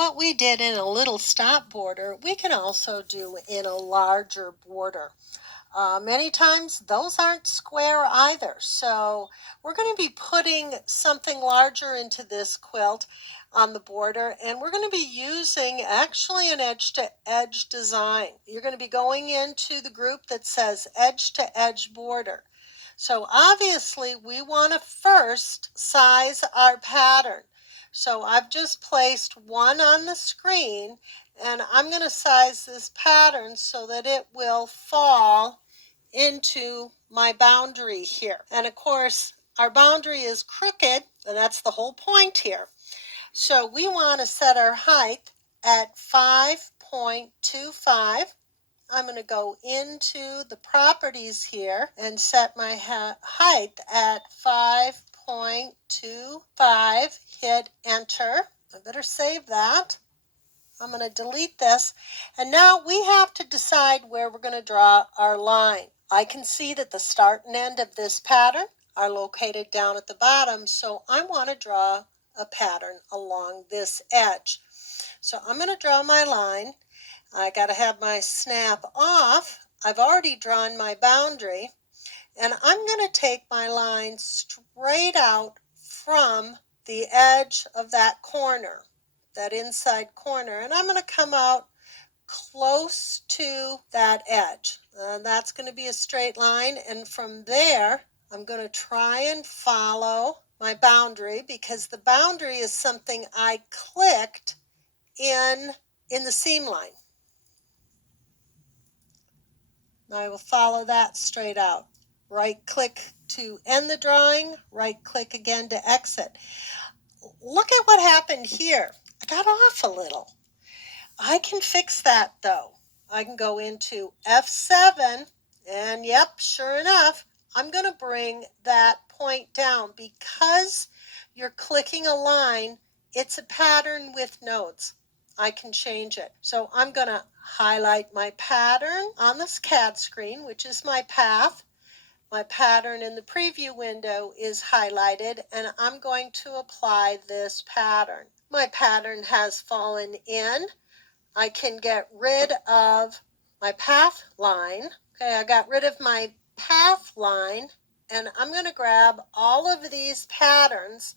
What we did in a little stop border, we can also do in a larger border. Many times those aren't square either. So we're going to be putting something larger into this quilt on the border, and we're going to be using actually an edge to edge design. You're going to be going into the group that says edge to edge border. So obviously we want to first size our pattern. So I've just placed one on the screen, and I'm going to size this pattern so that it will fall into my boundary here. And of course, our boundary is crooked, and that's the whole point here. So we want to set our height at 5.25. I'm going to go into the properties here and set my height at 5.25. Hit enter. I better save that. I'm going to delete this. And now we have to decide where we're going to draw our line. I can see that the start and end of this pattern are located down at the bottom, so I want to draw a pattern along this edge. So I'm going to draw my line. I got to have my snap off. I've already drawn my boundary, and I'm going to take my line straight out from the edge of that corner, that inside corner, and I'm going to come out close to that edge. That's going to be a straight line, and from there I'm going to try and follow my boundary, because the boundary is something I clicked in the seam line. I will follow that straight out. Right click to end the drawing, right click again to exit. Look at what happened here. I got off a little. I can fix that though. I can go into F7, and yep, sure enough, I'm going to bring that point down. Because you're clicking a line, it's a pattern with nodes. I can change it. So I'm going to highlight my pattern on this CAD screen, which is my path. My pattern in the preview window is highlighted, and I'm going to apply this pattern. My pattern has fallen in. I can get rid of my path line. Okay, I got rid of my path line, and I'm going to grab all of these patterns,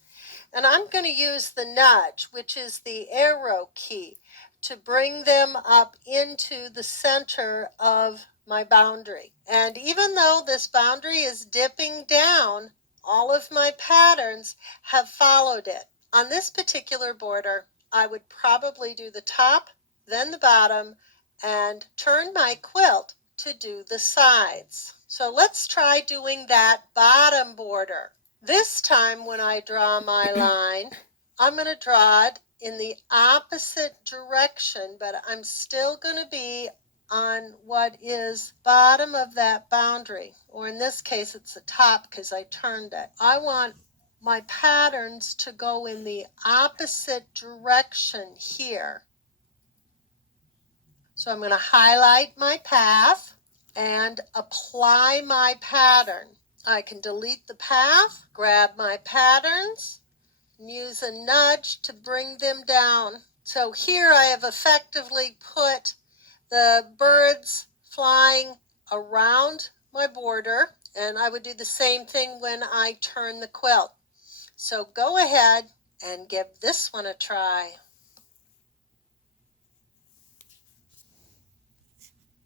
and I'm going to use the nudge, which is the arrow key, to bring them up into the center of my boundary. And even though this boundary is dipping down, all of my patterns have followed it. On this particular border, I would probably do the top, then the bottom, and turn my quilt to do the sides. So let's try doing that bottom border. This time when I draw my line, I'm going to draw it in the opposite direction, but I'm still going to be on what is bottom of that boundary, or in this case it's the top because I turned it. I want my patterns to go in the opposite direction here. So I'm going to highlight my path and apply my pattern. I can delete the path, grab my patterns, and use a nudge to bring them down. So here I have effectively put the birds flying around my border, and I would do the same thing when I turn the quilt. So go ahead and give this one a try.